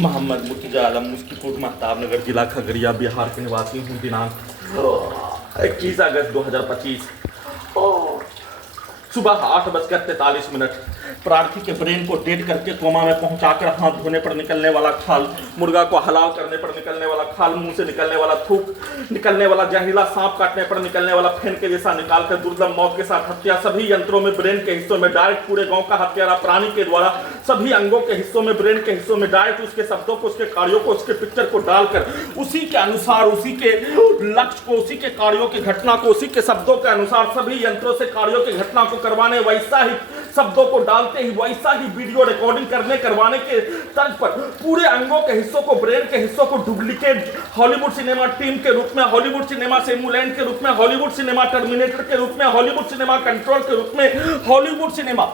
मोहम्मद मुर्तजा आलम मुस्कीपुर महताब नगर जिला खगड़िया बिहार के निवासी हूँ। दिनांक 21 अगस्त 2025 सुबह 8:43 प्रार्थी के ब्रेन को डेड करके कोमा में पहुंचाकर हाथ धोने पर निकलने वाला खाल, मुर्गा को हलाल करने पर निकलने वाला खाल, मुंह से निकलने वाला थूक, निकलने वाला जहरीला सांप काटने पर निकलने वाला फेन के जैसा निकालकर दुर्दम मौत के साथ हत्या, सभी यंत्रों में ब्रेन के हिस्सों में डायरेक्ट पूरे गांव का हत्यारा प्राणी के द्वारा सभी अंगों के हिस्सों में ब्रेन के हिस्सों में डायरेक्ट उसके शब्दों को, उसके कार्यों को, उसके पिक्चर को डालकर उसी के अनुसार, उसी के लक्ष्य को, उसी के कार्यों की घटना को, उसी के शब्दों के अनुसार सभी यंत्रों से कार्यों की घटना को करवाने, वैसा ही शब्दों को डालते ही वैसा ही वीडियो रिकॉर्डिंग करवाने के तर्ज पर पूरे अंगों के हिस्सों को, ब्रेन के हिस्सों को डुप्लीकेट हॉलीवुड सिनेमा टीम के रूप में, हॉलीवुड सिनेमा सिमुलेंट के रूप में, हॉलीवुड सिनेमा टर्मिनेटर के रूप में, हॉलीवुड सिनेमा कंट्रोल के रूप में, हॉलीवुड सिनेमा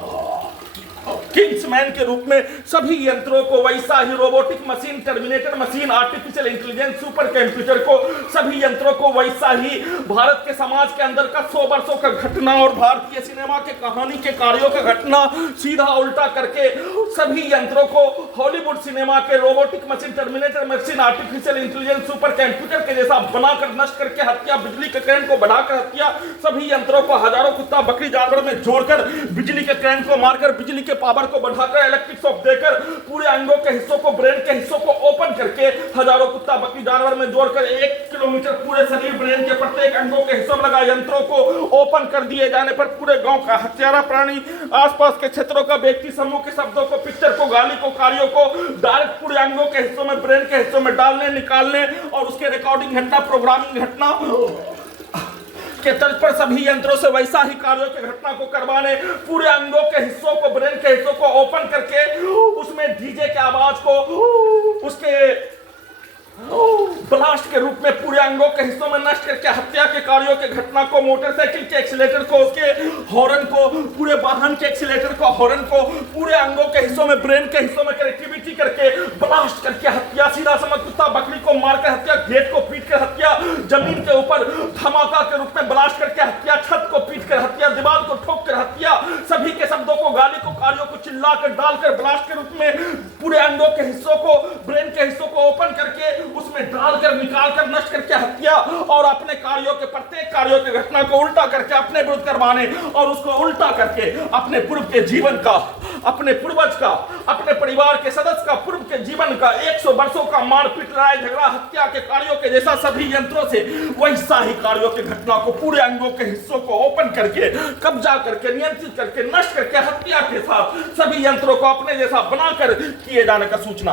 किंग्समैन के रूप में सभी यंत्रों को, वैसा ही robotic machine, terminator machine, artificial intelligence, super computer को, सभी यंत्रों को वैसा ही भारत के समाज के अंदर का 100 वर्षों का घटना और भारतीय सिनेमा के कहानी के कार्यों का घटना सीधा उल्टा करके सभी यंत्रों को हॉलीवुड सिनेमा के robotic machine, terminator machine, artificial intelligence, super computer के जैसा बनाकर नष्ट करके हत्या, बिजली के करंट को बढ़ाकर हत्या, सभी यंत्रों को हजारों कुत्ता बकरी जानवर में जोड़कर बिजली के करंट को मारकर, बिजली के पावर को बढ़ाकर, इलेक्ट्रिक शॉक देकर पूरे अंगों के हिस्सों को, ब्रेन के हिस्सों को ओपन करके हजारों कुत्ता बकरी जानवर में जोड़कर 1 किलोमीटर पूरे शरीर, ब्रेन के प्रत्येक अंगों के हिस्सों में लगा यंत्रों को ओपन कर दिए जाने पर पूरे गांव का हत्यारा प्राणी, आसपास के क्षेत्रों का व्यक्ति समूह के शब्दों को, पिक्चर को, गाली को, कार्यों को डायरेक्ट पूरे अंगों के हिस्सों में, ब्रेन के हिस्सों में डालने, निकालने और उसके रिकॉर्डिंग घटना, प्रोग्रामिंग घटना के तर्ज पर सभी यंत्रों से वैसा ही कार्यों की घटना को करवाने, पूरे अंगों के हिस्सों को, ब्रेन के हिस्सों को ओपन करके उसमें डीजे के आवाज को, उसके ब्लास्ट के रूप में पूरे अंगों के हिस्सों में नष्ट करके हत्या के कार्यों के घटना को, मोटरसाइकिल के एक्सीलेटर को, उसके हॉर्न को, पूरे वाहन के एक्सीलेटर को, हॉर्न को पूरे अंगों के हिस्सों में, ब्रेन के हिस्सों में कनेक्टिविटी करके ब्लास्ट करके हत्या, सीधा समझ कुत्ता बकरी को मारकर हत्या, गेट को पीट कर हत्या, जमीन के ऊपर धमाका के रूप में ब्लास्ट करके हत्या, छत को पीट कर हत्या, दीवार को ठोक कर हत्या, सभी के शब्दों को, गाली को, कार्यों को चिल्ला कर डालकर ब्लास्ट के रूप में पूरे अंगों के हिस्सों को, ब्रेन के हिस्सों को ओपन करके उसमें डालकर, निकालकर, नष्ट करके हत्या और अपने कार्यों के, प्रत्येक कार्यों की घटना को उल्टा करके अपने विरुद्ध करवाने और उसको उल्टा करके अपने पूर्व के जीवन का, अपने पूर्वज का, अपने परिवार के सदस्य का, पूर्व के जीवन का 100 वर्षों का मारपीट, लड़ाई झगड़ा, हत्या के कार्यों के जैसा सभी यंत्रों से वैसा ही कार्यों की घटना को पूरे अंगों के हिस्सों को ओपन करके, कब्जा करके, नियंत्रित करके, नष्ट करके, हत्या के साथ सभी यंत्रों को अपने जैसा बनाकर किए जाने का सूचना।